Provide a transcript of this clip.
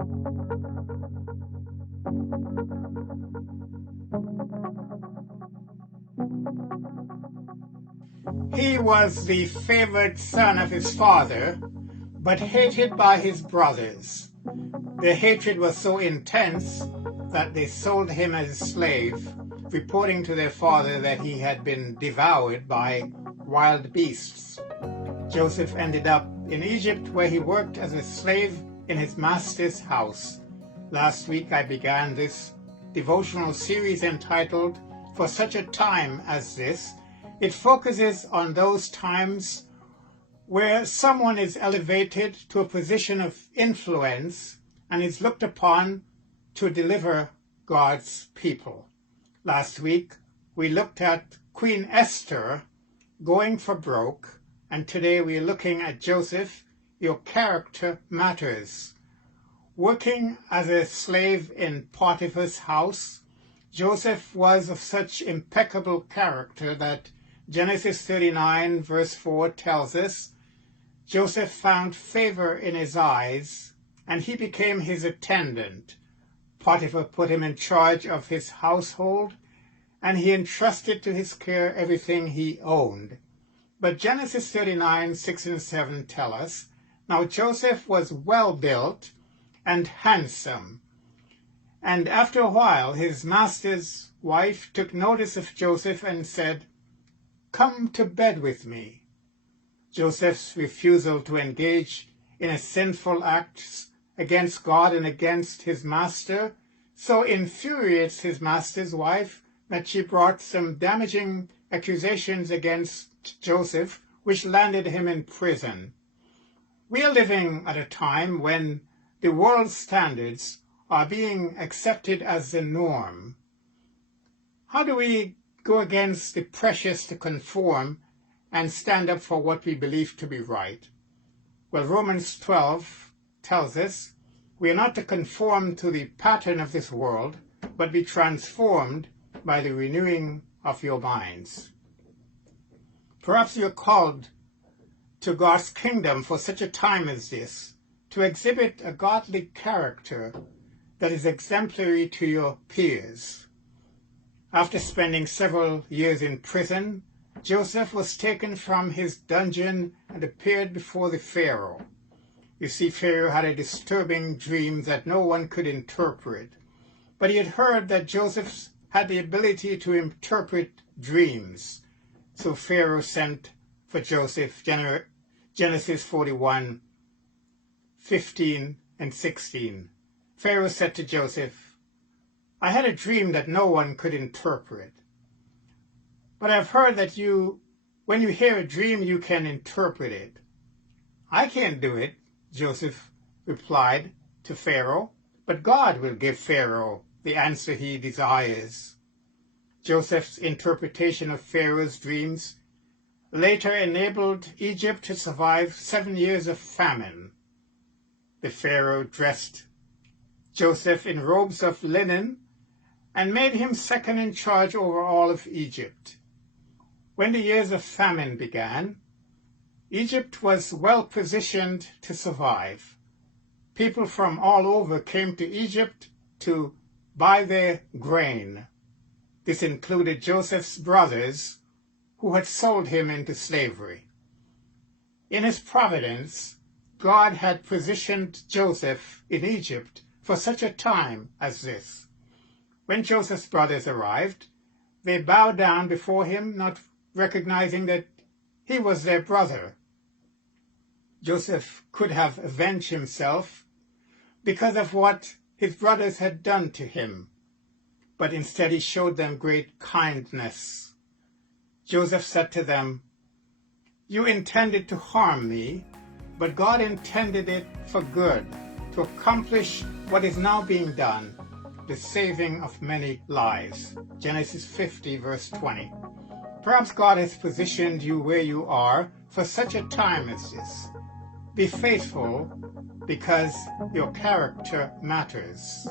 He was the favored son of his father, but hated by his brothers. Their hatred was so intense that they sold him as a slave, reporting to their father that he had been devoured by wild beasts. Joseph ended up in Egypt, where he worked as a slave in his master's house. Last week I began this devotional series entitled For Such a Time as This. It focuses on those times where someone is elevated to a position of influence and is looked upon to deliver God's people. Last week we looked at Queen Esther going for broke, and today we're looking at Joseph. Your character matters. Working as a slave in Potiphar's house, Joseph was of such impeccable character that Genesis 39 verse 4 tells us, Joseph found favor in his eyes, and he became his attendant. Potiphar put him in charge of his household, and he entrusted to his care everything he owned. But Genesis 39, 6 and 7 tell us, now Joseph was well built and handsome. And after a while his master's wife took notice of Joseph and said, "Come to bed with me." Joseph's refusal to engage in a sinful act against God and against his master so infuriates his master's wife that she brought some damaging accusations against Joseph, which landed him in prison. We are living at a time when the world's standards are being accepted as the norm. How do we go against the pressures to conform and stand up for what we believe to be right? Well, Romans 12 tells us we are not to conform to the pattern of this world, but be transformed by the renewing of your minds. Perhaps you are called to God's kingdom for such a time as this, to exhibit a godly character that is exemplary to your peers. After spending several years in prison, Joseph was taken from his dungeon and appeared before the Pharaoh. You see, Pharaoh had a disturbing dream that no one could interpret, but he had heard that Joseph had the ability to interpret dreams. So Pharaoh sent for Joseph, Genesis 41, 15 and 16. Pharaoh said to Joseph, "I had a dream that no one could interpret. But I've heard that when you hear a dream, you can interpret it." "I can't do it," Joseph replied to Pharaoh, "but God will give Pharaoh the answer he desires." Joseph's interpretation of Pharaoh's dreams later enabled Egypt to survive 7 years of famine. The Pharaoh dressed Joseph in robes of linen and made him second in charge over all of Egypt. When the years of famine began, Egypt was well positioned to survive. People from all over came to Egypt to buy their grain. This included Joseph's brothers, who had sold him into slavery. In his providence, God had positioned Joseph in Egypt for such a time as this. When Joseph's brothers arrived, they bowed down before him, not recognizing that he was their brother. Joseph could have avenged himself because of what his brothers had done to him, but instead he showed them great kindness. Joseph said to them, "You intended to harm me, but God intended it for good, to accomplish what is now being done, the saving of many lives." Genesis 50, verse 20. Perhaps God has positioned you where you are for such a time as this. Be faithful because your character matters.